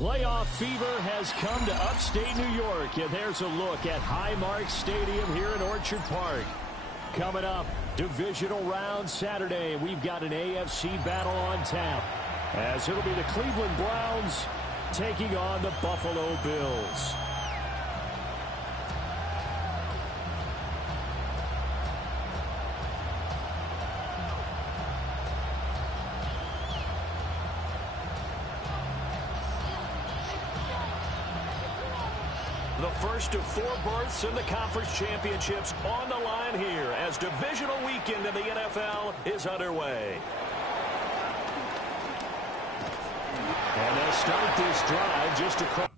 Playoff fever has come to upstate New York, and there's a look at Highmark Stadium here in Orchard Park. Coming up, divisional round Saturday, we've got an AFC battle on tap, as it'll be the Cleveland Browns taking on the Buffalo Bills. The first of 4 berths in the conference championships on the line here as divisional weekend in the NFL is underway. And they'll start this drive just across.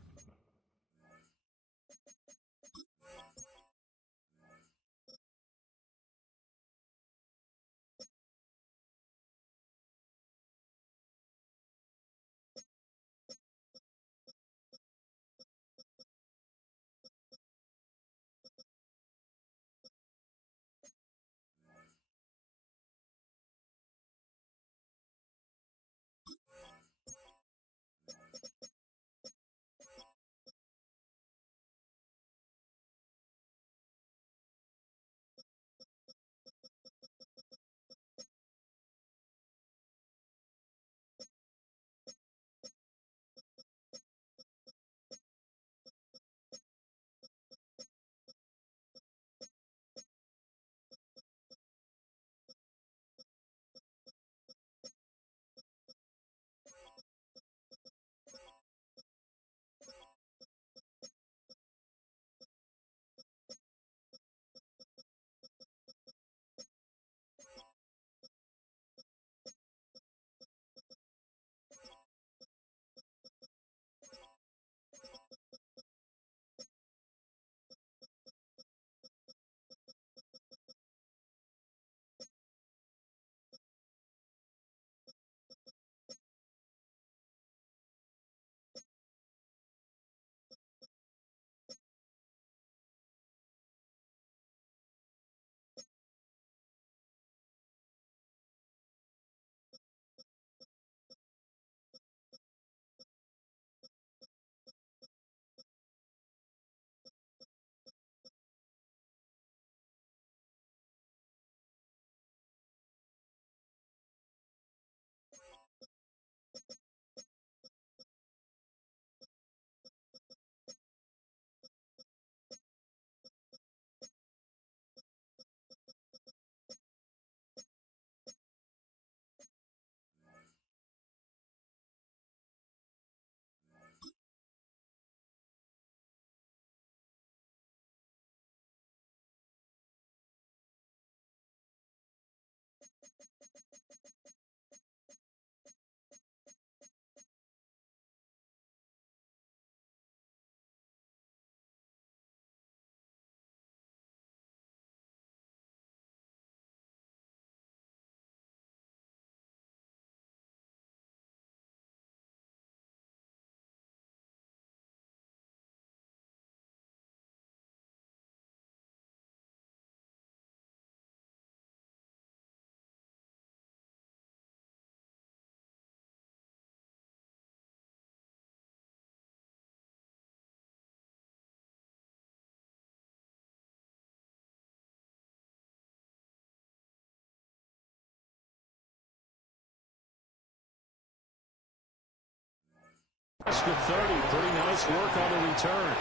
That's the 30. Pretty nice work on the return.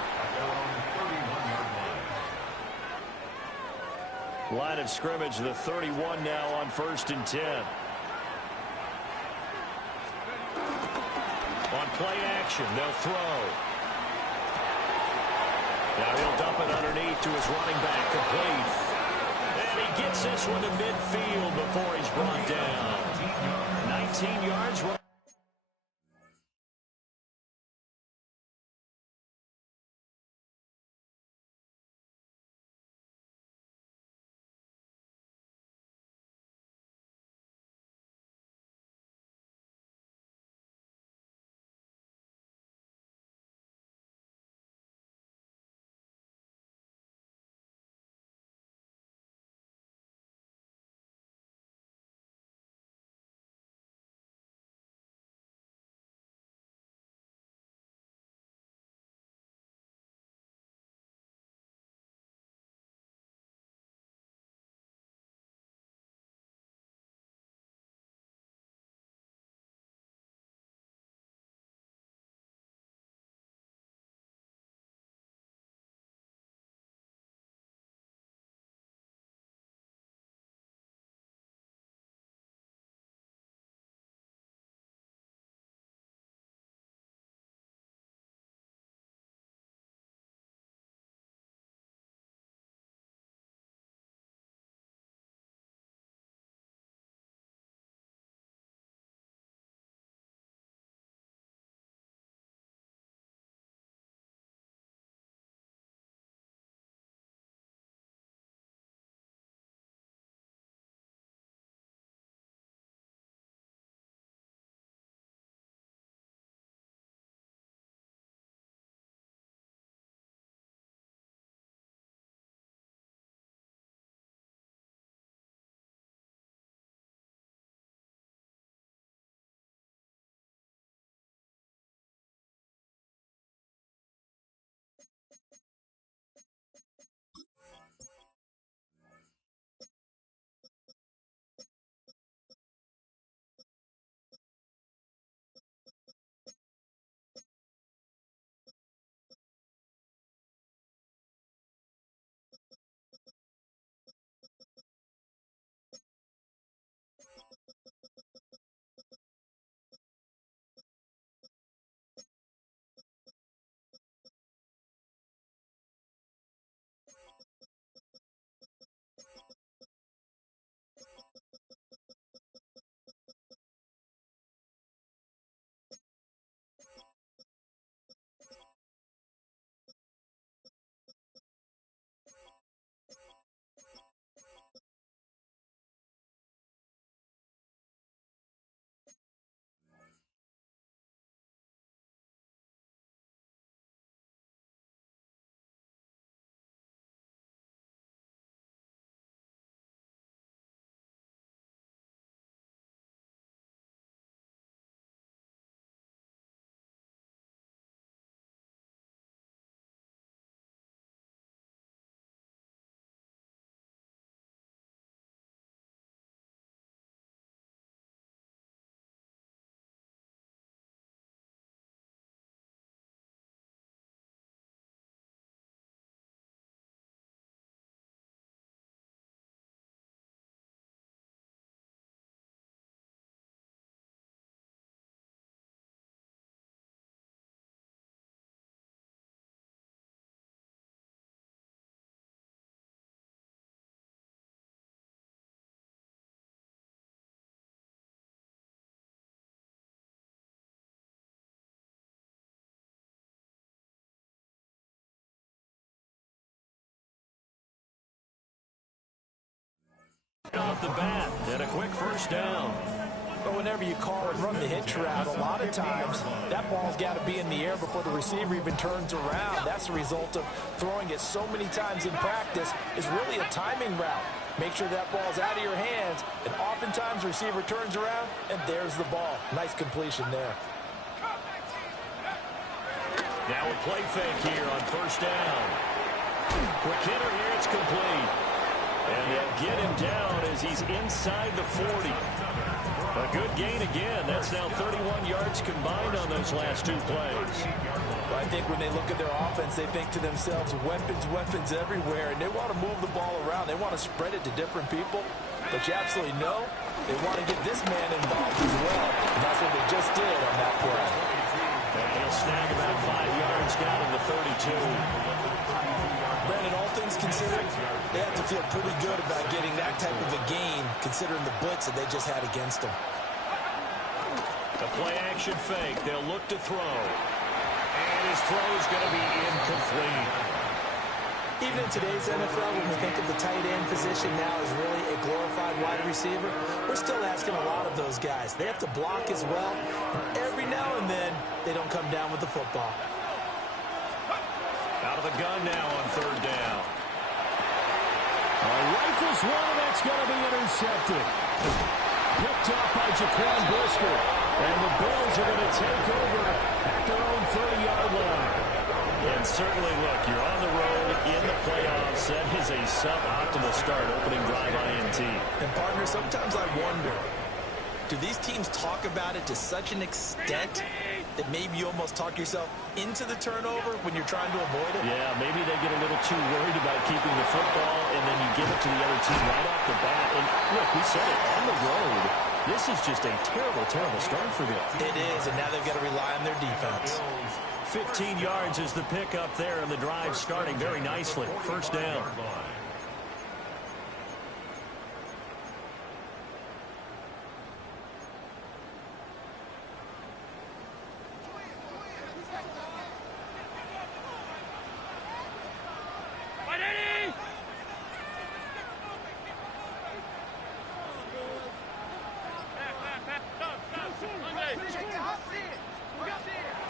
Line of scrimmage, the 31 now on 1st and 10. On play action, they'll throw. Now he'll dump it underneath to his running back, complete. And he gets this one to midfield before he's brought down. 19 yards. off the bat. And a quick first down. But whenever you call and run the hitch route, a lot of times that ball's got to be in the air before the receiver even turns around. That's the result of throwing it so many times in practice. Is really a timing route. Make sure that ball's out of your hands, and oftentimes the receiver turns around, and there's the ball. Nice completion there. Now a play fake here on first down. Quick hitter here, it's complete. And they'll get him down as he's inside the 40. A good gain again. That's now 31 yards combined on those last two plays. Well, I think when they look at their offense, they think to themselves, weapons, weapons everywhere, and they want to move the ball around. They want to spread it to different people. But you absolutely know they want to get this man involved as well. And that's what they just did on that play. And he'll snag about 5 yards down in the 32. Brandon, all things considered, they have to feel pretty good about getting that type of a gain, considering the blitz that they just had against them. The play-action fake. They'll look to throw. And his throw is going to be incomplete. Even in today's NFL, when we think of the tight end position now as really a glorified wide receiver, we're still asking a lot of those guys. They have to block as well. And every now and then, they don't come down with the football. Out of the gun now on third down. Rifles one, that's going to be intercepted. Picked off by Jaquan Brisker. And the Bills are going to take over at their own 30-yard line. And certainly, look, you're on the road in the playoffs. That is a suboptimal start, opening drive INT. And, partner, sometimes I wonder, do these teams talk about it to such an extent that maybe you almost talk yourself into the turnover when you're trying to avoid it? Yeah, maybe they get a little too worried about keeping the football, and then you give it to the other team right off the bat. And, look, we said it, on the road, this is just a terrible, terrible start for them. It is, and now they've got to rely on their defense. 15 yards is the pickup there, and the drive starting very nicely. First down.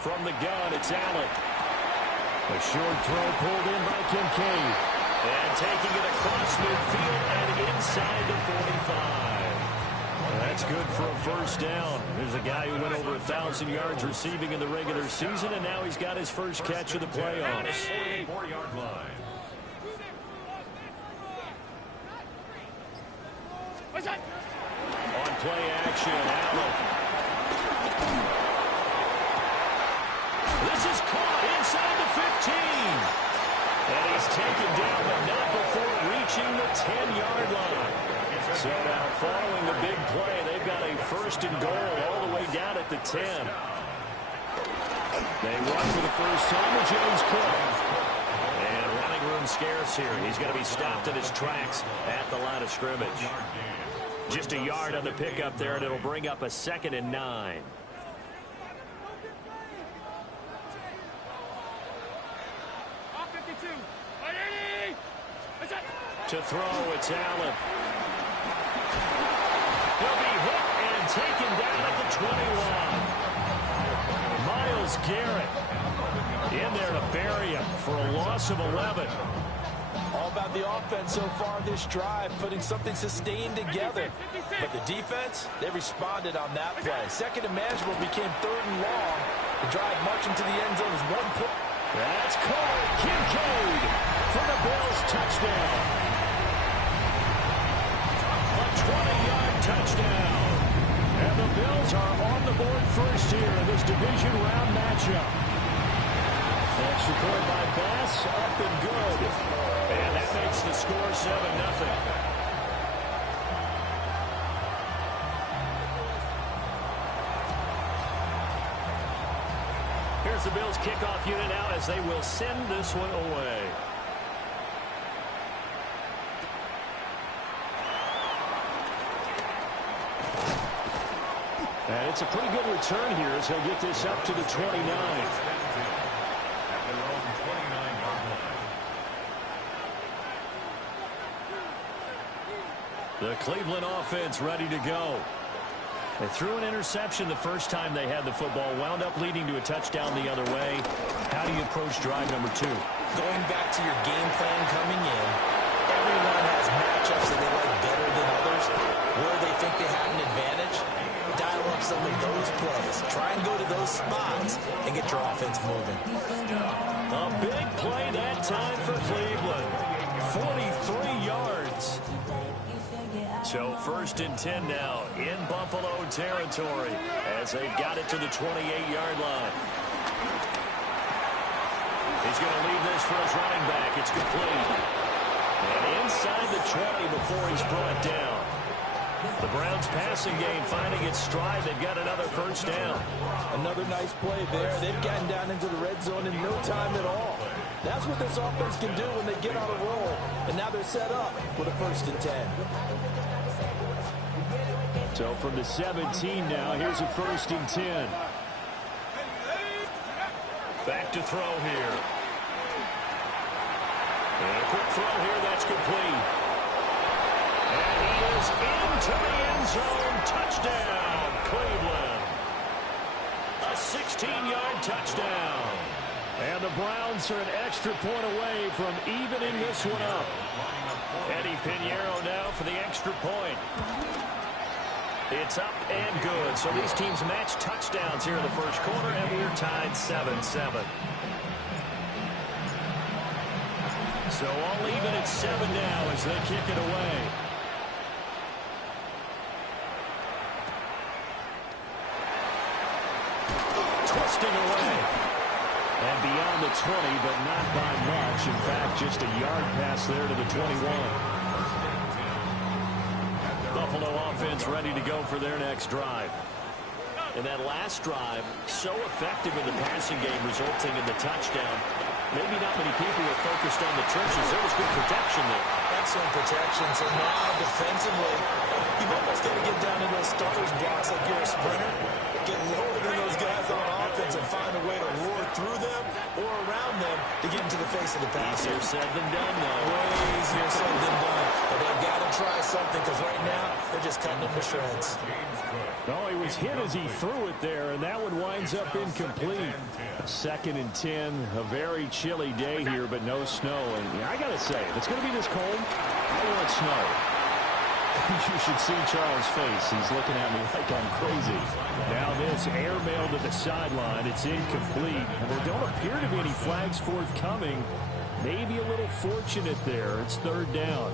From the gun, it's Allen. A short throw pulled in by Kincaid. And taking it across midfield and inside the 45. That's good for a first down. There's a guy who went over 1,000 yards receiving in the regular season, and now he's got his first catch of the playoffs. 44-yard line. On play action, Allen. This is caught inside the 15. And he's taken down, but not before reaching the 10-yard line. So now following the big play, they've got a first and goal all the way down at the 10. They run for the first time with James Cook. And running room scarce here. He's going to be stopped in his tracks at the line of scrimmage. Just a yard on the pickup there, and it'll bring up a 2nd and 9. To throw, it's Allen. He'll be hit and taken down at the 21. Myles Garrett in there to bury him for a loss of 11. All about the offense so far this drive, putting something sustained together. But the defense, they responded on that play. Second and manageable became 3rd and long. The drive marching to the end zone is 1 point. That's called Kincaid for the Bills touchdown. 20-yard touchdown. And the Bills are on the board first here in this division round matchup. Extra point by Bass, up and good. And that makes the score 7-0. Here's the Bills kickoff unit out as they will send this one away. And it's a pretty good return here as he'll get this up to the 29. The Cleveland offense ready to go. They threw an interception the first time they had the football, wound up leading to a touchdown the other way. How do you approach drive number 2? Going back to your game plan coming in, everyone has matchups that they like better than others. Where they think they have an advantage, dial up some of those plays. Try and go to those spots and get your offense moving. A big play that time for Cleveland. 43 yards. So 1st and 10 now in Buffalo territory as they've got it to the 28-yard line. He's going to leave this for his running back. It's complete. And inside the 20 before he's brought down. The Browns passing game finding its stride. They've got another first down. Another nice play there. They've gotten down into the red zone in no time at all. That's what this offense can do when they get on a roll. And now they're set up with a 1st and 10. So from the 17 now, here's a 1st and 10. Back to throw here. And a quick throw here, that's complete. And he is into the end zone. Touchdown, Cleveland. A 16-yard touchdown. And the Browns are an extra point away from evening this one up. Eddie Pinheiro now for the extra point. It's up and good. So these teams match touchdowns here in the first quarter, and we're tied 7-7. So all even at 7 now as they kick it away. Twisting away. And beyond the 20, but not by much. In fact, just a yard pass there to the 21. Buffalo offense ready to go for their next drive. And that last drive, so effective in the passing game, resulting in the touchdown. Maybe not many people were focused on the trenches. There was good protection there. Excellent protection. So now, defensively, you've almost got to get down to those starters blocks like you're a sprinter. Get lower than those guys on offense and find a way to roar through them or around them to get into the face of the pass. Easier said than done, though. Way easier said than done. But they've got to try something because right now, they're just cutting them to shreds. Oh, he was hit as he threw it there, and that one winds up incomplete. 2nd and 10, a very chilly day here, but no snow. And I got to say, if it's going to be this cold, I want snow. You should see Charles' face. He's looking at me like I'm crazy. Now this airmail to the sideline. It's incomplete. And there don't appear to be any flags forthcoming. Maybe a little fortunate there. It's 3rd down.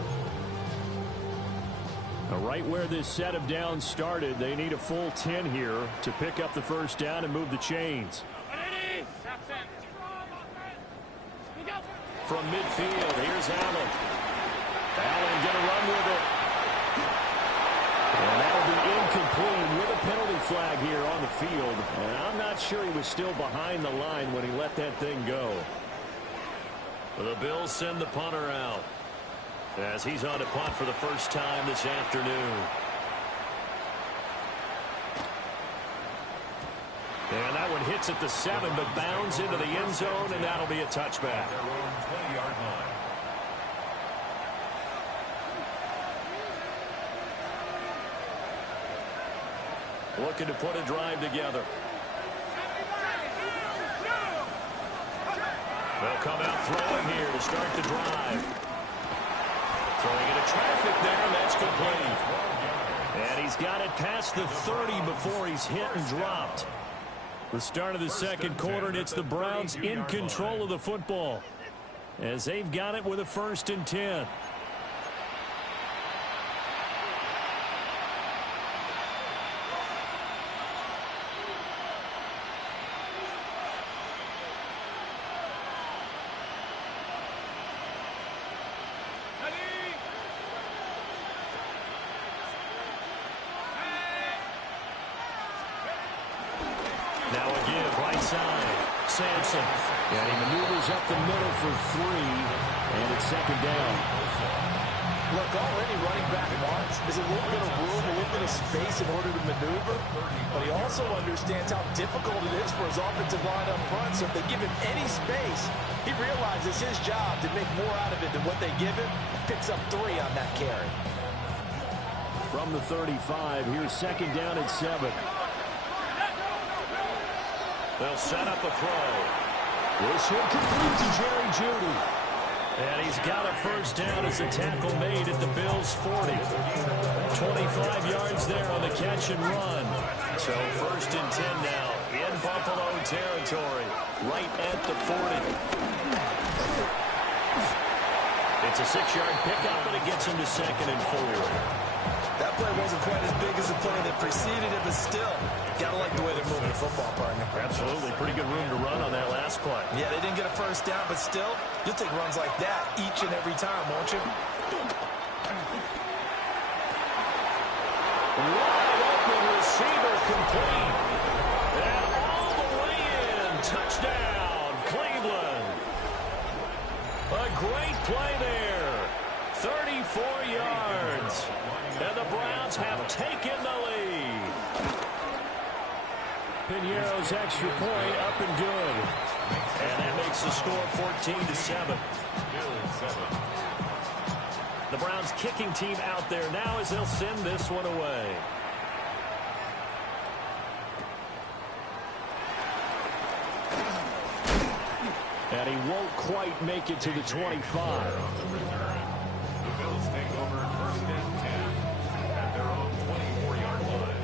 Now, right where this set of downs started, they need a full 10 here to pick up the first down and move the chains. From midfield, here's Allen. Allen going to run with it. And that'll be incomplete with a penalty flag here on the field. And I'm not sure he was still behind the line when he let that thing go. The Bills send the punter out as he's on to punt for the first time this afternoon. And that one hits at the 7, but bounds into the end zone, and that'll be a touchback. Looking to put a drive together. They'll come out throwing here to start the drive. Throwing into traffic there, and that's complete. And he's got it past the 30 before he's hit and dropped. The start of the second quarter, and it's the Browns in control of the football as they've got it with a 1st and 10. Now a give, right side. Sampson. And he maneuvers up the middle for 3, and it's 2nd down. Look, already running back wants is a little bit of room, a little bit of space in order to maneuver, but he also understands how difficult it is for his offensive line up front, so if they give him any space, he realizes his job to make more out of it than what they give him, picks up 3 on that carry. from the 35. Here's second down and 7. They'll set up a throw. This one complete to Jerry Jeudy. And he's got a first down as a tackle made at the Bills' 40. 25 yards there on the catch and run. So first and 10 now in Buffalo territory, right at the 40. It's a 6-yard pickup, and it gets him to second and 4. That play wasn't quite as big as the play that preceded it, but still, got to like the way they're moving the football, partner. Absolutely. Pretty good room to run on that last play. Yeah, they didn't get a first down, but still, you'll take runs like that each and every time, won't you? Wide open receiver complete. And all the way in. Touchdown, Cleveland. A great play there. 34 yards. And the Browns have taken the lead. Piñeiro's extra point up and good. And that makes the score 14-7. The Browns kicking team out there now as they'll send this one away. And he won't quite make it to the 25. The Bills take over first and 10 at their own 24-yard line.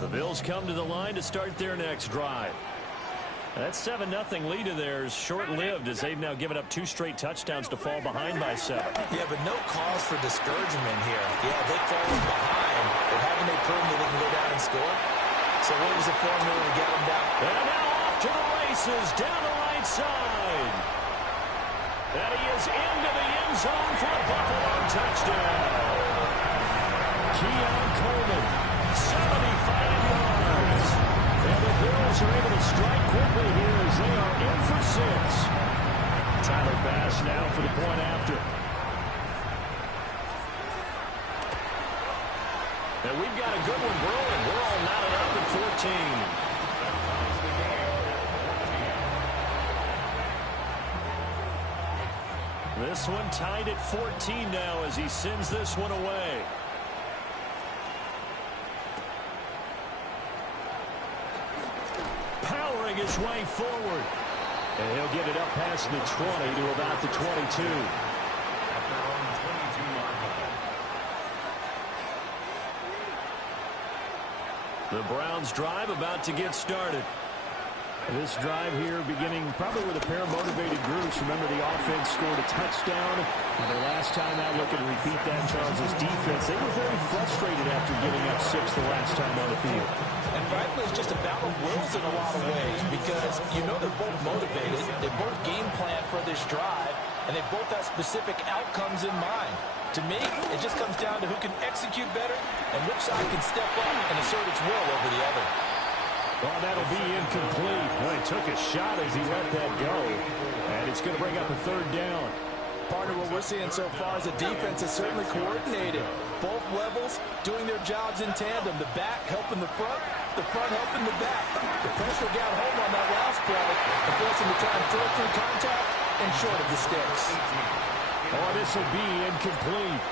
The Bills come to the line to start their next drive. That 7-0 lead of theirs short-lived as they've now given up 2 straight touchdowns to fall behind by 7. Yeah, but no cause for discouragement here. Yeah, they've fallen behind, but haven't they proven that they can go down and score? So what was the formula to get them down? And now off to the races down the right side. And he is into the end zone for a Buffalo touchdown. Keon Coleman, 75 yards. and the Bills are able to strike quickly here as they are in for 6. Tyler Bass now for the point after. And we've got a good one brewing. We're all knotted up at 14. This one tied at 14 now as he sends this one away. Powering his way forward. And he'll get it up past the 20 to about the 22. At their own 22-yard line. The Browns drive about to get started. This drive here beginning probably with a pair of motivated groups. Remember, the offense scored a touchdown. And their last time out, looking to repeat that, Charles' defense. They were very frustrated after giving up 6 the last time on the field. And frankly, it's just a battle of wills in a lot of ways because you know they're both motivated. They both game plan for this drive, and they both have specific outcomes in mind. To me, it just comes down to who can execute better and which side can step up and assert its will over the other. Well, that'll be incomplete. Well, he took a shot as he let that go. And it's going to bring up a 3rd down. Partner, what we're seeing so far is the defense is certainly coordinated. Both levels doing their jobs in tandem. The back helping the front helping the back. The pressure got home on that last play and forcing the time throw through contact and short of the sticks. Oh, this will be incomplete.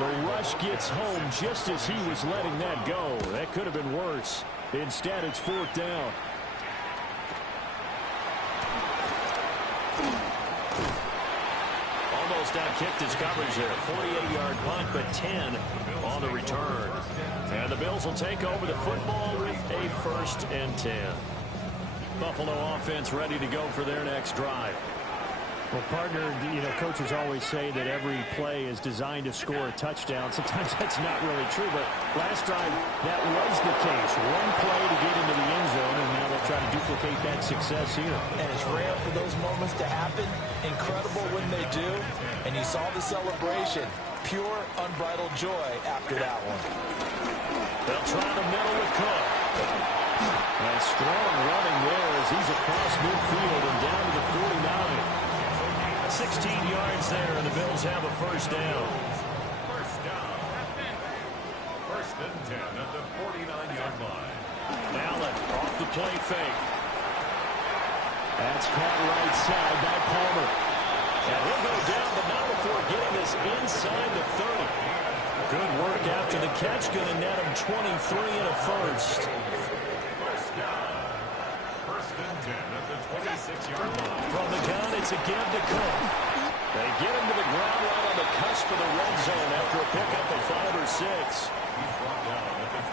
The rush gets home just as he was letting that go. That could have been worse. Instead, it's 4th down. Almost out-kicked his coverage there. 48-yard punt, but 10 on the return. And the Bills will take over the football with a 1st and 10. Buffalo offense ready to go for their next drive. Well, partner, you know, coaches always say that every play is designed to score a touchdown. Sometimes that's not really true, but last drive, that was the case. One play to get into the end zone, and now they'll try to duplicate that success here. And it's rare for those moments to happen. Incredible when they do. And you saw the celebration. Pure, unbridled joy after that one. They'll try the middle with Cook. And strong running there as he's across midfield and down to the 49. 16 yards there, and the Bills have a 1st down. First down. 1st and 10 at the 49-yard line. Allen off the play fake. That's caught right side by Palmer. And he'll go down, but not before getting this inside the 30. Good work after the catch. Going to net him 23 and a first. First down. First and 10 at the 26-yard line. From the gun, it's a give to Cook. They get him to the ground right on the cusp of the red zone after a pickup of 5 or 6.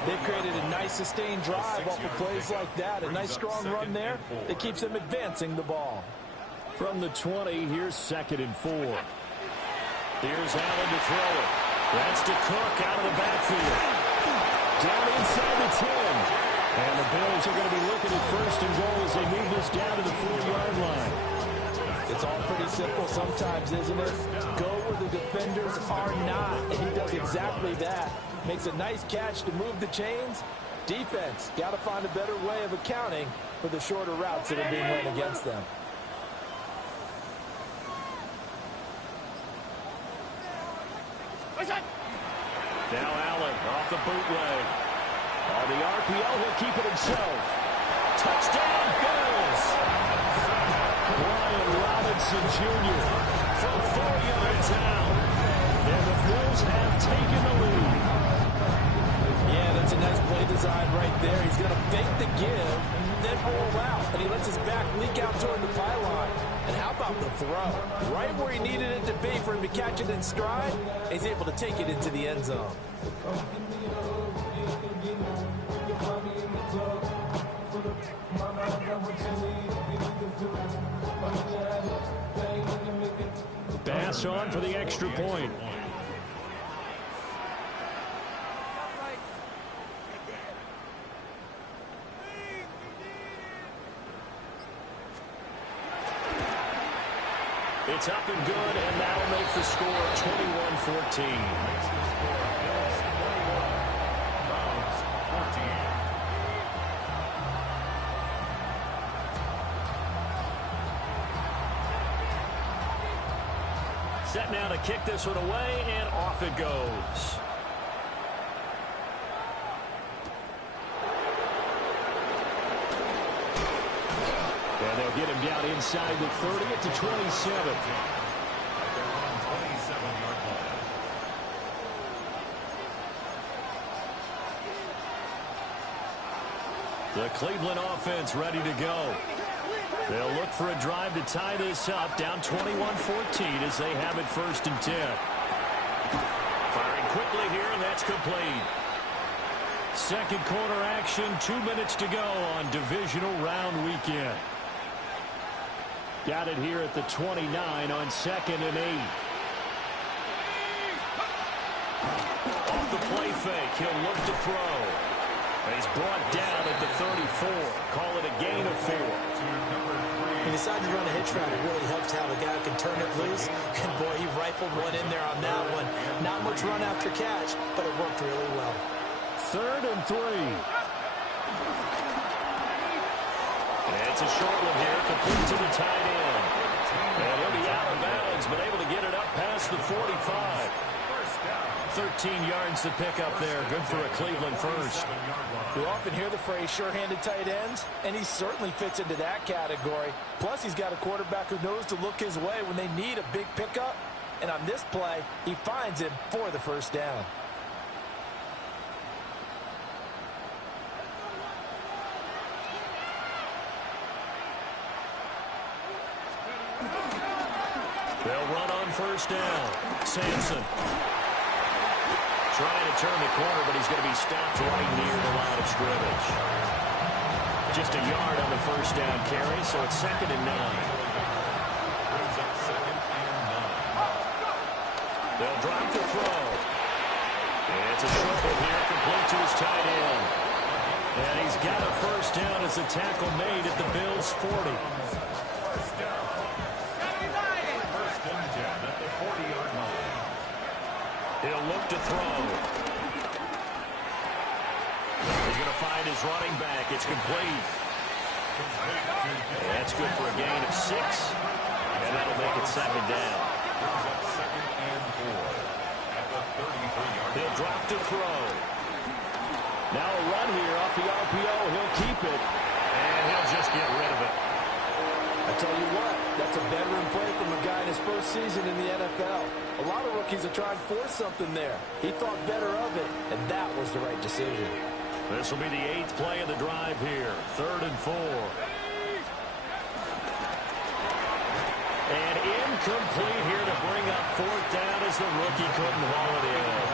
They've created a nice sustained drive off of plays like that. A nice strong run there that keeps them advancing the ball. From the 20, here's 2nd and 4. Here's Allen to throw it. That's to Cook out of the backfield. Down inside the 10. And the Bills are going to be looking at 1st and goal as they move this down to the 4-yard line. It's all pretty simple sometimes, isn't it? Go where the defenders are not, and he does exactly that. Makes a nice catch to move the chains. Defense, got to find a better way of accounting for the shorter routes that are being run against them. Now Allen off the bootleg. On the RPO, he'll keep it himself. Touchdown, Bills! Brian Robinson Jr. from 4 yards out. And the Bills have taken the lead. Yeah, that's a nice play design right there. He's going to fake the give, then roll out, and he lets his back leak out toward the pylon. And how about the throw? Right where he needed it to be for him to catch it in stride, he's able to take it into the end zone. Pass on for the extra point. It's up and good, and that'll make the score 21-14. Set now to kick this one away, and off it goes. And they'll get him down inside the 30 at the 27. The Cleveland offense ready to go. They'll look for a drive to tie this up, down 21-14 as they have it 1st and 10. Firing quickly here, and that's complete. Second quarter action, 2 minutes to go on divisional round weekend. Got it here at the 29 on 2nd and 8. Off the play fake, he'll look to throw. He's brought down at the 34. Call it a gain of 4. He decided to run a hitch route. It really helps how the guy can turn it loose. And boy, he rifled one in there on that one. Not much run after catch, but it worked really well. 3rd and 3. It's a short one here, complete to the tight end. And he'll be out of bounds, but able to get it up past the 45. 13 yards to pick up there. Good for a Cleveland first. You often hear the phrase sure-handed tight ends, and he certainly fits into that category. Plus, he's got a quarterback who knows to look his way when they need a big pickup. And on this play, he finds him for the 1st down. They'll run on 1st down. Sampson trying to turn the corner, but he's going to be stopped right near the line of scrimmage. Just a yard on the 1st down carry, so it's 2nd and 9. They'll drop the throw. It's a short one here, complete to his tight end. And he's got a 1st down as a tackle made at the Bills' 40. He'll look to throw. He's going to find his running back. It's complete. That's good for a gain of 6. And that'll make it 2nd down. He'll drop to throw. Now a run here off the RPO. He'll keep it. And he'll just get rid of it. A Tell you what, that's a veteran play from a guy in his first season in the NFL. A lot of rookies are trying to force something there. He thought better of it, and that was the right decision. This will be the 8th play of the drive here. 3rd and 4. And incomplete here to bring up 4th down as the rookie couldn't haul it in.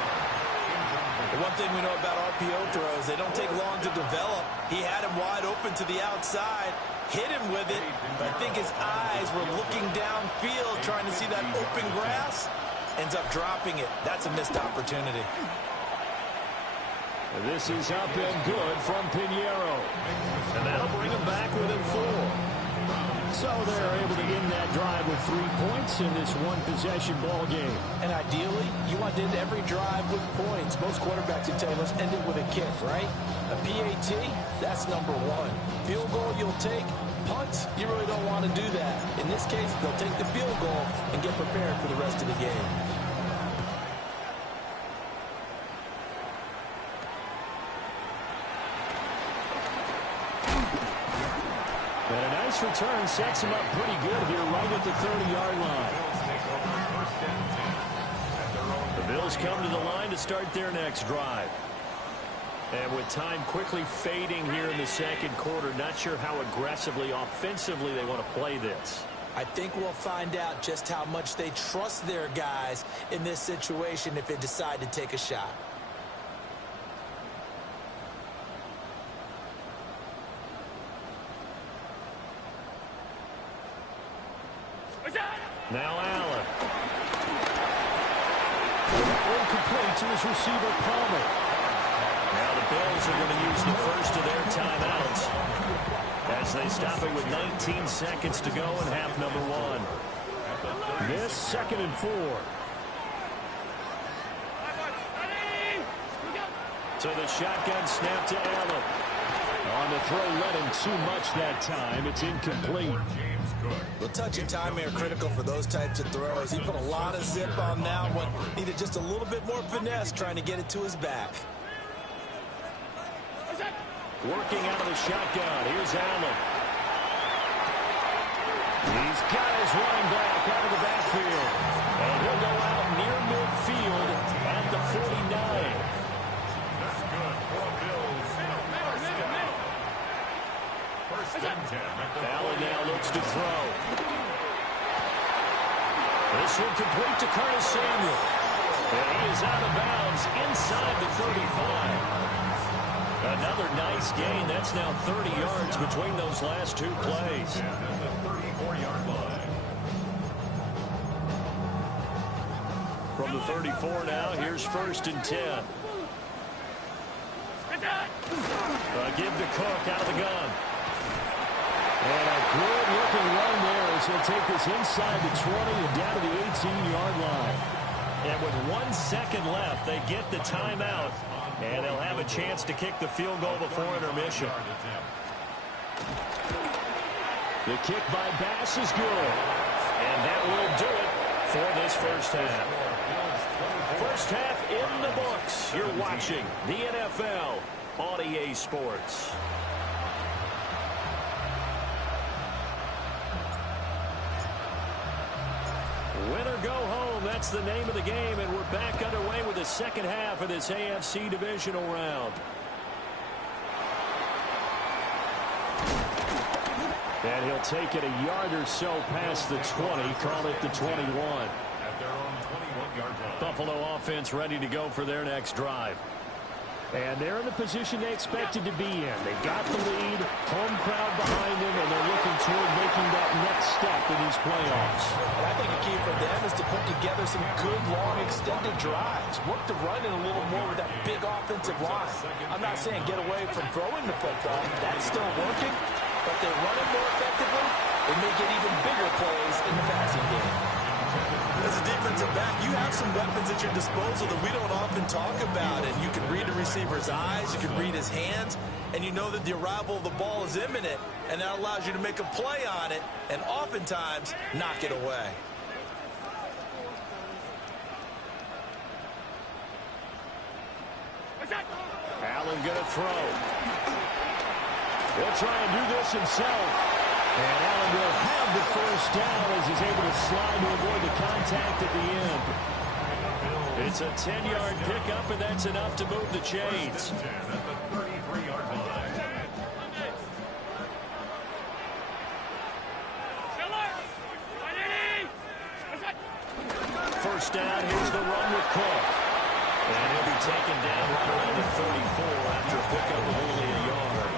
The one thing we know about RPO throws, they don't take long to develop. He had him wide open to the outside, hit him with it, but I think his eyes were looking downfield trying to see that open grass. Ends up dropping it. That's a missed opportunity. This is up and good from Pinheiro. And that'll bring him back within 4. So they're able to end that drive with 3 points in this one-possession ball game. And ideally, you want to end every drive with points. Most quarterbacks would tell us end it with a kick, right? A PAT, that's number 1. Field goal you'll take. Punts, you really don't want to do that. In this case, they'll take the field goal and get prepared for the rest of the game. And a nice return sets him up pretty good here right at the 30-yard line. The Bills come to the line to start their next drive. And with time quickly fading here in the second quarter, not sure how aggressively, offensively they want to play this. I think we'll find out just how much they trust their guys in this situation if they decide to take a shot. Now Allen. Incomplete to his receiver, Palmer. Now the Bills are going to use the first of their timeouts as they stop it with 19 seconds to go in half number 1. This 2nd and 4. So the shotgun snap to Allen. On the throw, let him too much that time. It's incomplete. The touch and time are critical for those types of throws. He put a lot of zip on that one. Needed just a little bit more finesse trying to get it to his back. Working out of the shotgun. Here's Allen. He's got his running back out of the backfield. And he'll go out near midfield at the 49. That's good for the Bills. First and 10. Allen now looks to throw. This one complete to Curtis Samuel. And he is out of bounds inside the 35. Another nice gain. That's now 30 yards between those last 2 plays. At the 34-yard line. From the 34 now, here's 1st and 10. Give to Cook out of the gun. And a good-looking run there as he'll take this inside the 20 and down to the 18-yard line. And with 1 second left, they get the timeout. And they'll have a chance to kick the field goal before intermission. The kick by Bass is good. And that will do it for this first half. First half in the books. You're watching the NFL on EA Sports. Win or go home, that's the name of the game, and we're back underway with the second half of this AFC divisional round. And he'll take it a yard or so past the 20, call it the 21. At their own 21-yard line. Buffalo offense ready to go for their next drive. And they're in the position they expected to be in. They got the lead, home crowd behind them, and they're looking toward making that next step in these playoffs. I think a key for them is to put together some good, long, extended drives. Work the run in a little more with that big offensive line. I'm not saying get away from throwing the football. That's still working. But they run it more effectively, they may get even bigger plays in the passing game. As a defensive back, you have some weapons at your disposal that we don't often talk about. And you can read a receiver's eyes, you can read his hands, and you know that the arrival of the ball is imminent, and that allows you to make a play on it and oftentimes knock it away. Allen going to throw. He'll try and do this himself. And Allen will have the first down as he's able to slide to avoid the contact at the end. It's a 10-yard pickup, and that's enough to move the chains. First down, here's the run with Cook. And he'll be taken down right around the 34 after a pickup of only a yard.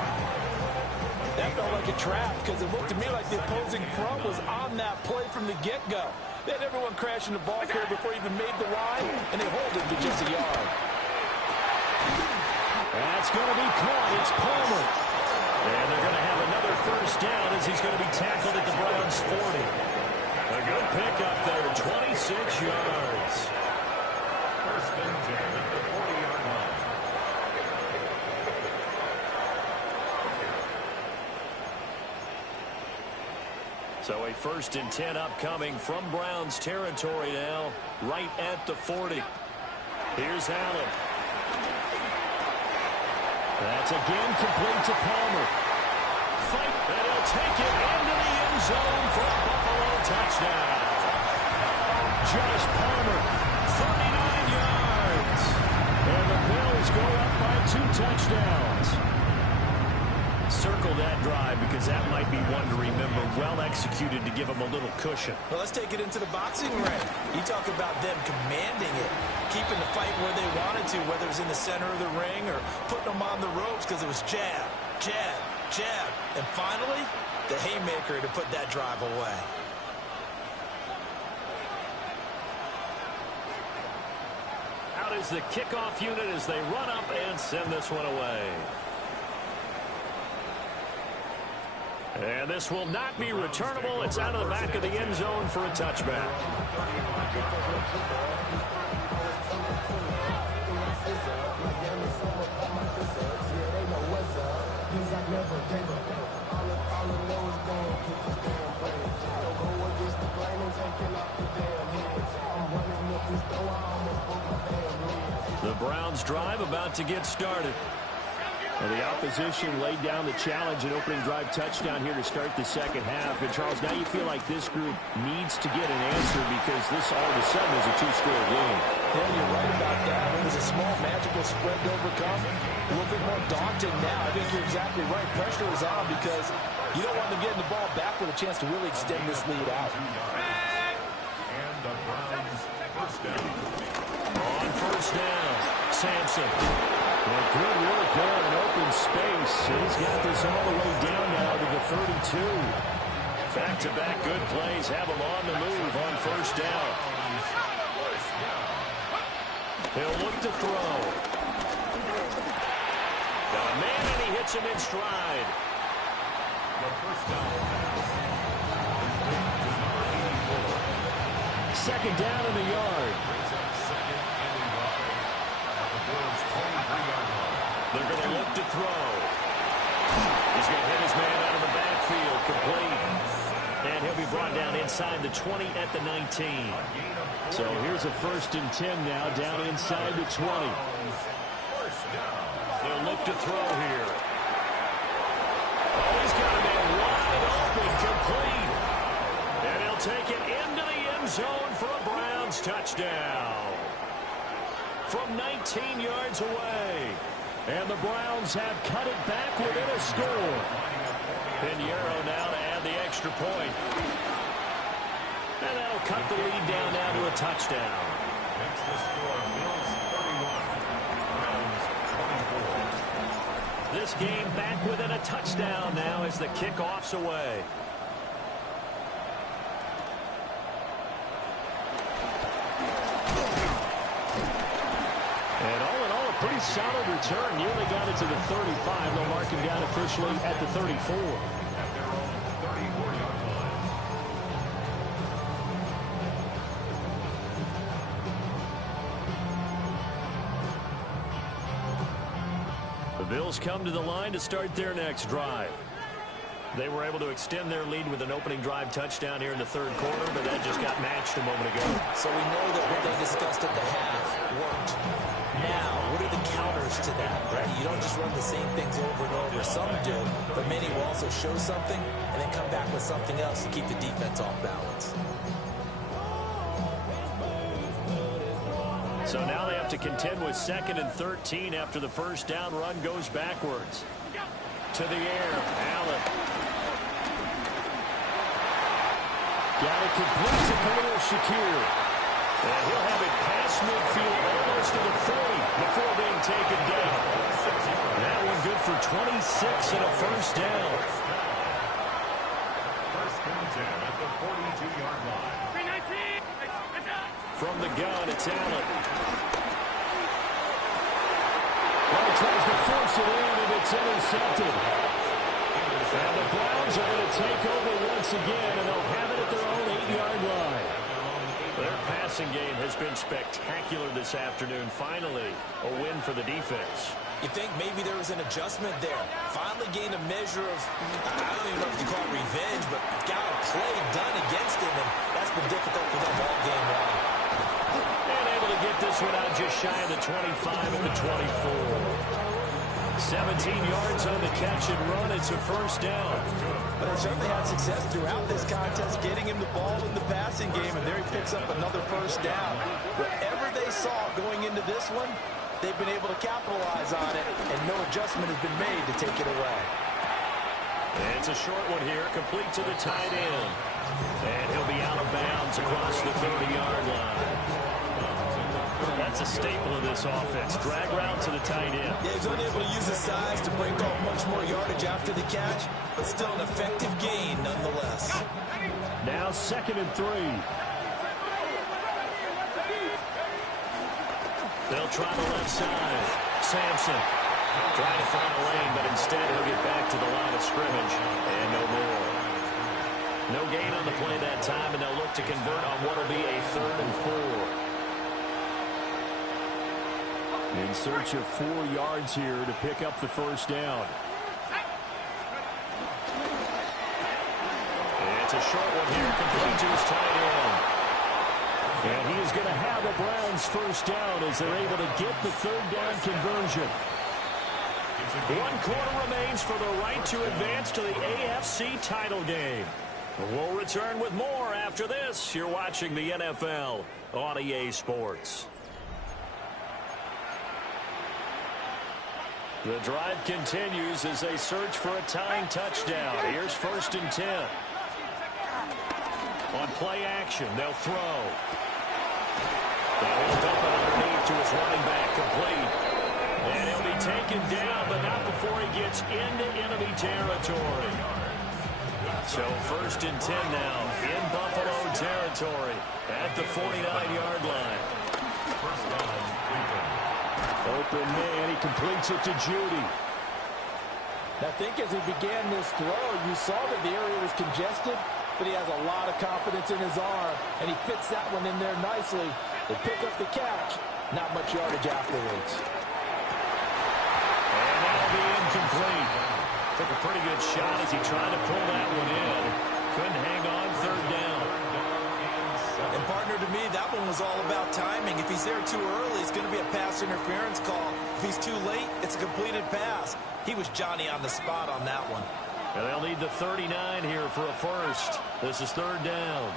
That felt like a trap because it looked to me like the opposing front was on that play from the get-go. They had everyone crashing the ball carrier before he even made the line, and they hold him to just a yard. That's going to be caught. It's Palmer. And they're going to have another first down as he's going to be tackled at the Browns' 40. A good pickup there, 26 yards. First and 10 at the 40-yard line. So a first and 10 upcoming from Browns territory now, right at the 40. Here's Allen. That's again complete to Palmer. Fight, and he'll take it into the end zone for a Buffalo touchdown. Josh Palmer, 39 yards. And the Bills go up by 2 touchdowns. Circle that drive because that might be one to remember. Well executed to give them a little cushion. Well, let's take it into the boxing ring. You talk about them commanding it, keeping the fight where they wanted to, whether it was in the center of the ring or putting them on the ropes because it was jab, jab, jab. And finally, the haymaker to put that drive away. Out is the kickoff unit as they run up and send this one away. And this will not be returnable. It's out of the back of the end zone for a touchback. The Browns drive about to get started. Well, the opposition laid down the challenge, an opening drive touchdown here to start the second half. And, Charles, now you feel like this group needs to get an answer because this all of a sudden is a 2-score game. Yeah, you're right about that. It was a small, magical spread to overcome. A little bit more daunting now. I think you're exactly right. Pressure is on because you don't want them getting the ball back with a chance to really extend this lead out. And the Browns first down. On first down, Sampson. Well, good work there in open space. He's got this all the way down now to the 32. Back-to-back good plays have him on the move on first down. He'll look to throw. Got a man, and he hits him in stride. The first down pass. Second down in the yard. Brings up second and a yard. At the Bills' 23-yard line. They're going to look to throw. He's going to hit his man out of the backfield, complete. And he'll be brought down inside the 20 at the 19. So here's a first and 10 now, down inside the 20. First down. They'll look to throw here. Oh, he's got a man wide open, complete. And he'll take it into the end zone for a Browns touchdown. From 19 yards away. And the Browns have cut it back within a score. Pinheiro now to add the extra point. And that'll cut the lead down now to a touchdown. Makes the score Bills 31, Browns 24. This game back within a touchdown now as the kickoff's away. And all in all, a pretty solid return. Nearly got it to the 35. They'll mark him down officially at the 34. At their own 34-yard line. The Bills come to the line to start their next drive. They were able to extend their lead with an opening drive touchdown here in the third quarter, but that just got matched a moment ago. So we know that what they discussed at the half worked. Now, what are the counters numbers to that, right? You don't just run the same things over and over. Some do, but many will also show something and then come back with something else to keep the defense off balance. So now they have to contend with 2nd and 13 after the first down run goes backwards. To the air, Allen. Got it complete to Khalil Shakir. And he'll have it past midfield almost to the 40 before being taken down. That one good for 26 and a first down. First and 10 at the 42-yard line. From the gun, it's Allen. Well, he tries to force it in, and it's intercepted. And the Browns are going to take over once again, and they'll have it at their own 8-yard line. Their passing game has been spectacular this afternoon. Finally, a win for the defense. You think maybe there was an adjustment there. Finally gained a measure of, I don't even know if you call it revenge, but got a play done against him, and that's been difficult for them all game long. And able to get this one out just shy of the 25 and the 24. 17 yards on the catch and run. It's a first down. But they certainly had success throughout this contest, getting him the ball in the passing game, and there he picks up another first down. Whatever they saw going into this one, they've been able to capitalize on it, and no adjustment has been made to take it away. And it's a short one here, complete to the tight end. And he'll be out of bounds across the 30-yard line. That's a staple of this offense. Drag route to the tight end. Yeah, he's unable to use his size to break off much more yardage after the catch, but still an effective gain nonetheless. Now 2nd and 3. They'll try the left side. Sampson trying to find a lane, but instead he'll get back to the line of scrimmage. And no more. No gain on the play that time, and they'll look to convert on what will be a 3rd and 4. In search of 4 yards here to pick up the first down. It's a short one here, complete to his tight end. And he is going to have the Browns first down as they're able to get the 3rd down conversion. 1 quarter remains for the right to advance to the AFC title game. We'll return with more after this. You're watching the NFL on EA Sports. The drive continues as they search for a tying touchdown. Here's 1st and 10. On play action, they'll throw. They'll dump it underneath to his running back, complete. And he'll be taken down, but not before he gets into enemy territory. So 1st and 10 now in Buffalo territory at the 49-yard line. Open man, he completes it to Judy. I think as he began this throw, you saw that the area was congested, but he has a lot of confidence in his arm, and he fits that one in there nicely. They pick up the catch, not much yardage afterwards. And that'll be incomplete. Took a pretty good shot as he tried to pull that one in. Couldn't hang on 3rd down. And partner, to me, that one was all about timing. If he's there too early, it's going to be a pass interference call. If he's too late, it's a completed pass. He was Johnny on the spot on that one. And they'll need the 39 here for a first. This is 3rd down.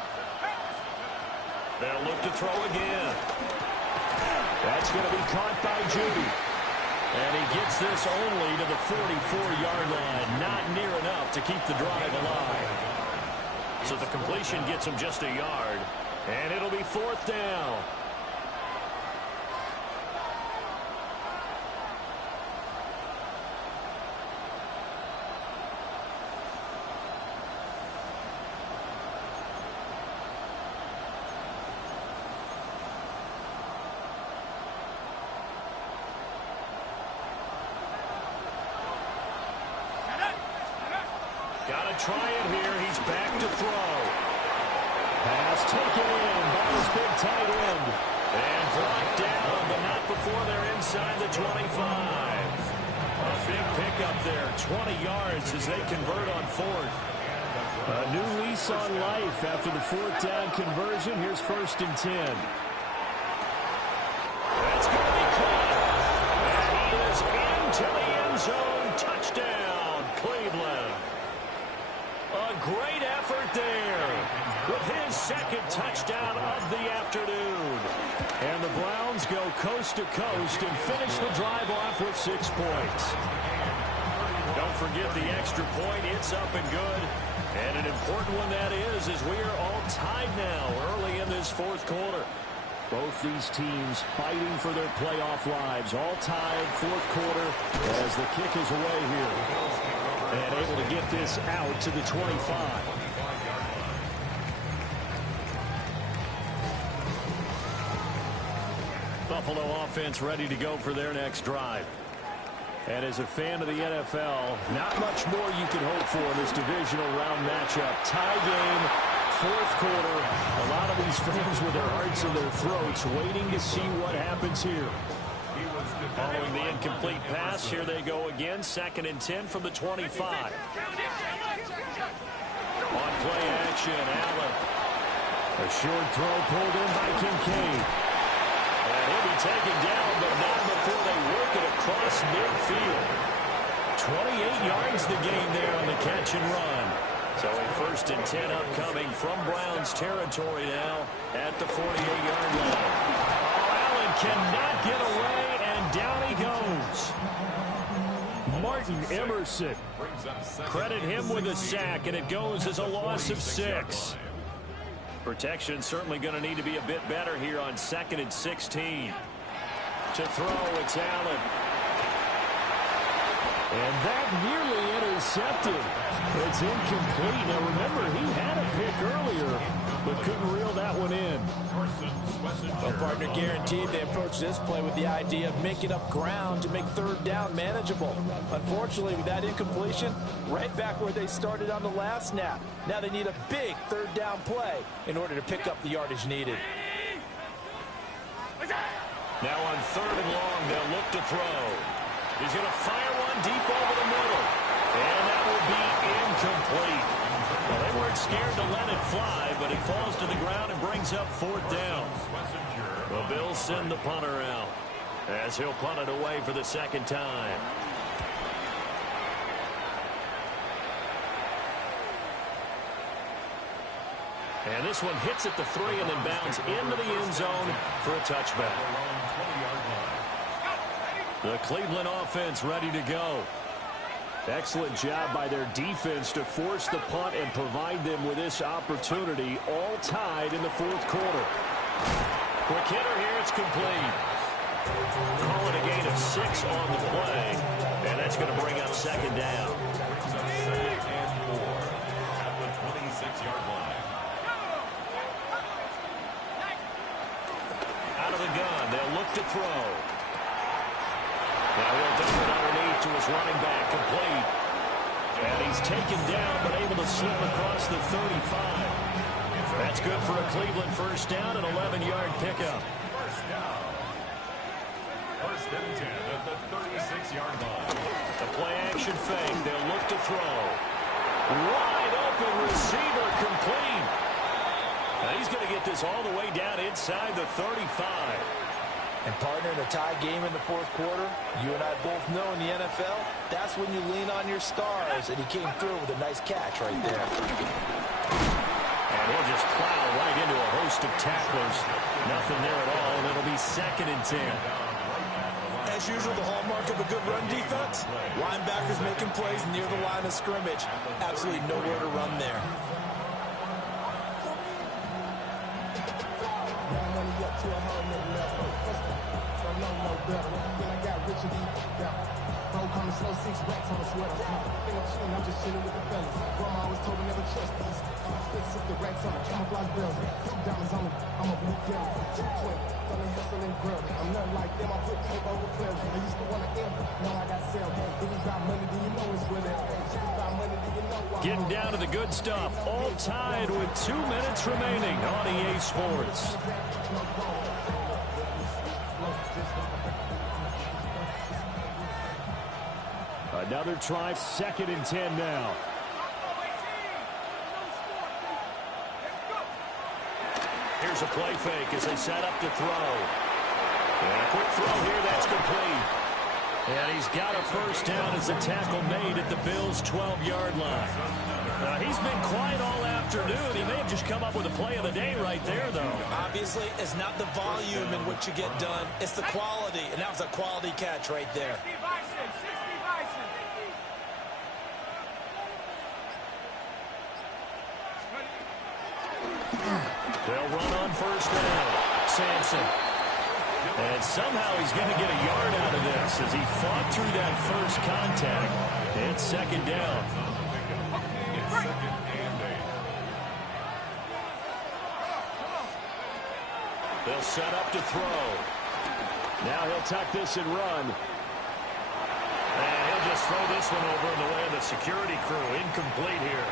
They'll look to throw again. That's going to be caught by Judy. And he gets this only to the 44-yard line. Not near enough to keep the drive alive. So the completion gets him just a yard. And it'll be 4th down. Got to try it here. He's back to throw. Pass taken in by his big tight end. And brought down, but not before they're inside the 25. A big pickup there, 20 yards as they convert on 4th. A new lease on life after the 4th down conversion. Here's 1st and 10. That's going to be caught. And he Browns go coast to coast and finish the drive off with 6 points. Don't forget the extra point. It's up and good. And an important one that is, as we are all tied now early in this fourth quarter. Both these teams fighting for their playoff lives. All tied, fourth quarter, as the kick is away here. And able to get this out to the 25. Buffalo offense ready to go for their next drive. And as a fan of the NFL, not much more you can hope for in this divisional round matchup. Tie game, fourth quarter. A lot of these fans with their hearts in their throats waiting to see what happens here. Following the incomplete pass, here they go again. 2nd and 10 from the 25. On play action, Allen. A short throw pulled in by Kincaid. And he'll be taken down, but not before they work it across midfield. 28 yards the gain there on the catch and run. So a 1st and 10 upcoming from Browns territory now at the 48-yard line. Oh, Allen cannot get away, and down he goes. Martin Emerson. Credit him with a sack, and it goes as a loss of 6. Protection certainly going to need to be a bit better here on 2nd and 16. To throw, it's Allen. And that nearly intercepted. It's incomplete. Now remember, he had a pick earlier, but couldn't reel that one in. Well, partner, guaranteed they approach this play with the idea of making up ground to make 3rd down manageable. Unfortunately, with that incompletion, right back where they started on the last snap. Now they need a big 3rd down play in order to pick up the yardage needed. Now on 3rd and long, they'll look to throw. He's going to fire one deep over the middle. And that will be incomplete. Well, they weren't scared to let it fly, but it falls to the ground and brings up 4th down. The Bills send the punter out as he'll punt it away for the 2nd time. And this one hits at the 3 and then bounds into the end zone for a touchback. The Cleveland offense ready to go. Excellent job by their defense to force the punt and provide them with this opportunity, all tied in the fourth quarter. Quick hitter here, it's complete. Call it a gain of 6 on the play, and that's going to bring up 2nd down. At the 26-yard line. Out of the gun, they'll look to throw. Now he'll dump it underneath to his running back, complete. And he's taken down, but able to slip across the 35. That's good for a Cleveland 1st down, an 11-yard pickup. 1st down. 1st and 10 at the 36-yard line. The play action fake, they'll look to throw. Wide open receiver, complete. Now he's going to get this all the way down inside the 35. And partner, in a tie game in the fourth quarter, you and I both know in the NFL, that's when you lean on your stars, and he came through with a nice catch right there. And he'll just plow right into a host of tacklers. Nothing there at all, and it'll be 2nd and 10. As usual, the hallmark of a good run defense, linebackers making plays near the line of scrimmage. Absolutely nowhere to run there. Slow 6 racks on the sweater. Think I'm chilling, I'm just chilling with the fellas. Grandma always told me never trust these. Expensive the racks on the camouflage bells. Diamonds on me, I'm a blue girl. 220, funny hustle and grill. I'm nothing like them, I put paper over clear. I used to want to end, now I got sales. If it's about money, do you know it's with it? If it's about money, do you know why? Getting down to the good stuff. All tied with 2 minutes remaining on EA Sports. Another try, 2nd and 10 now. Here's a play fake as they set up to throw. And a quick throw here, that's complete. And he's got a first down as the tackle made at the Bills' 12-yard line. He's been quiet all afternoon. He may have just come up with a play of the day right there, though. Obviously, it's not the volume in what you get done. It's the quality, and that was a quality catch right there. They'll run on first down. Sampson. And somehow he's going to get a yard out of this as he fought through that first contact. It's second down. They'll set up to throw. Now he'll tuck this and run. And he'll just throw this one over in the way of the security crew. Incomplete here.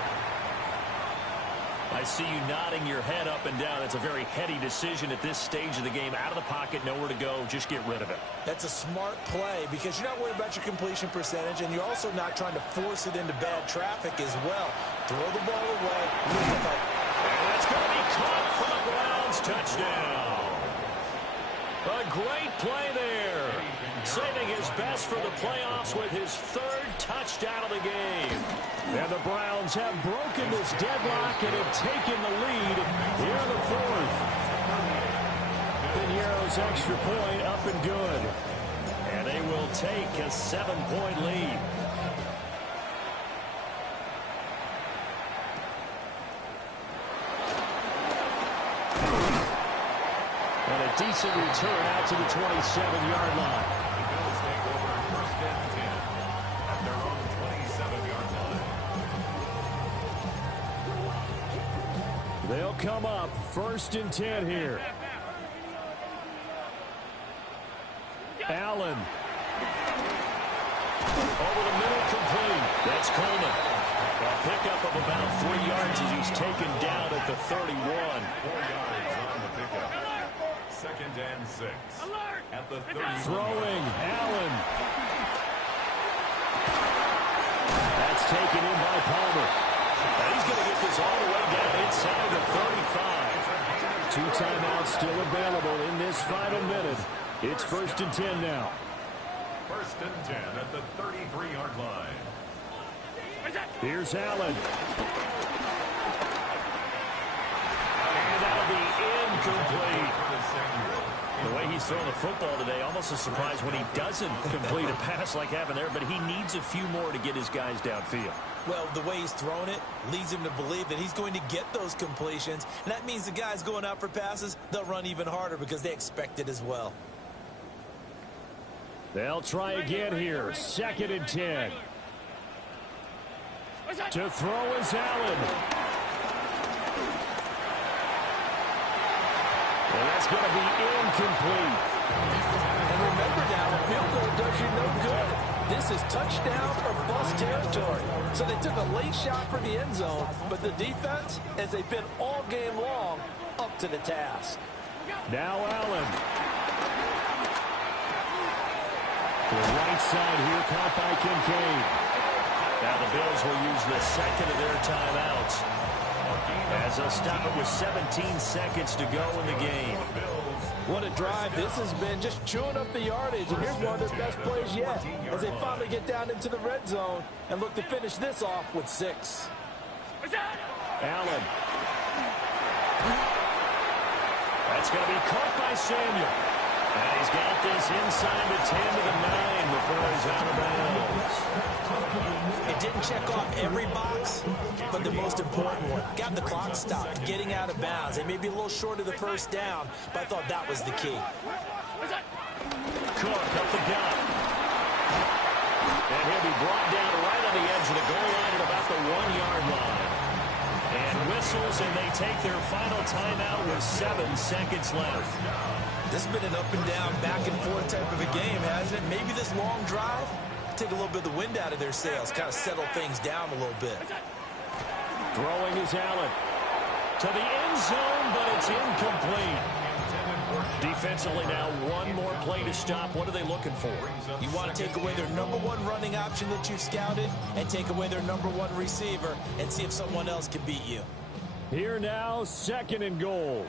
I see you nodding your head up and down. It's a very heady decision at this stage of the game. Out of the pocket, nowhere to go. Just get rid of it. That's a smart play because you're not worried about your completion percentage, and you're also not trying to force it into bad traffic as well. Throw the ball away. And that's going to be caught for the Browns. Touchdown. A great play there. Saving his best for the playoffs with his third touchdown of the game. And the Browns have broken this deadlock and have taken the lead here in the fourth. Piñeiro's extra point up and good. And they will take a 7-point lead. And a decent return out to the 27-yard line. The Bills take over first and 10 at their own 27-yard line. They'll come up first and 10 here. Allen. Over the middle, complete. That's Coleman. A pickup of about 3 yards as he's taken down at the 31. 4 yards on the pickup. Second and 6 at the 30. Throwing, Allen. That's taken in by Palmer. And he's going to get this all the way down inside the 35. 2 timeouts still available in this final minute. It's first and 10 now. First and 10 at the 33-yard line. Here's Allen. And that'll be incomplete. The way he's throwing the football today, almost a surprise when he doesn't complete a pass like happened there, but he needs a few more to get his guys downfield. Well, the way he's thrown it leads him to believe that he's going to get those completions, and that means the guys going out for passes, they'll run even harder because they expect it as well. They'll try again here. Second and 10. To throw is Allen. And that's going to be incomplete. And remember now, a field goal does you no good. This is touchdown or bust territory. So they took a late shot for the end zone, but the defense, as they've been all game long, up to the task. Now Allen. To the right side here, caught by Kincaid. Now the Bills will use the second of their timeouts as they'll stop it with 17 seconds to go in the game. What a drive this has been, just chewing up the yardage. And here's one of their best plays yet as they finally get down into the red zone and look to finish this off with 6. Allen. That's going to be caught by Samuel. And he's got this inside the 10 to the 9 before he's out of bounds. It didn't check off every box, but the most important one. Got the clock stopped, getting out of bounds. They may be a little short of the first down, but I thought that was the key. Cook up the gut. And he'll be brought down right on the edge of the goal line at about the 1-yard line. And whistles, and they take their final timeout with 7 seconds left. This has been an up and down, back and forth type of a game, hasn't it? Maybe this long drive take a little bit of the wind out of their sails, kind of settle things down a little bit. Throwing is Allen. To the end zone, but it's incomplete. Defensively now, one more play to stop. What are they looking for? You want to take away their number 1 running option that you've scouted and take away their number 1 receiver and see if someone else can beat you. Here now, second and goal.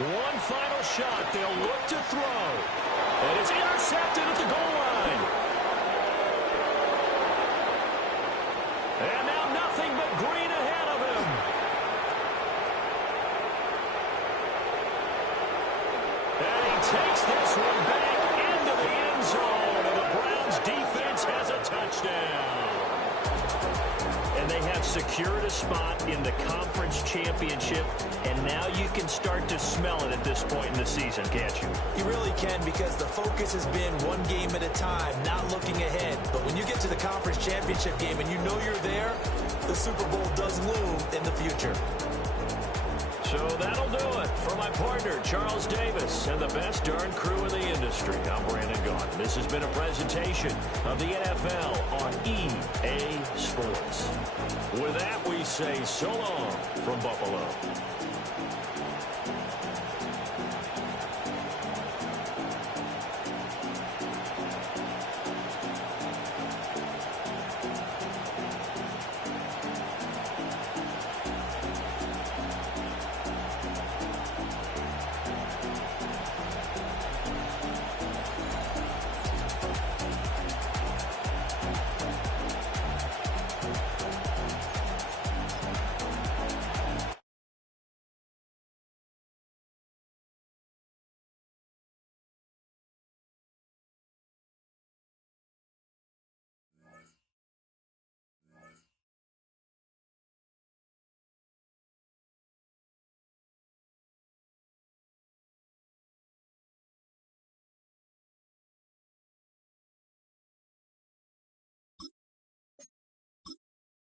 One final shot. They'll look to throw. And it's intercepted at the goal line. And now nothing but green ahead of him. And he takes this one back into the end zone. And the Browns defense has a touchdown. And they have secured a spot in the conference championship, and now you can start to smell it at this point in the season, can't you? You really can, because the focus has been one game at a time, not looking ahead. But when you get to the conference championship game and you know you're there, the Super Bowl does loom in the future. So that'll do it. For my partner, Charles Davis, and the best darn crew in the industry, I'm Brandon Gaudin. This has been a presentation of the NFL on EA Sports. With that, we say so long from Buffalo.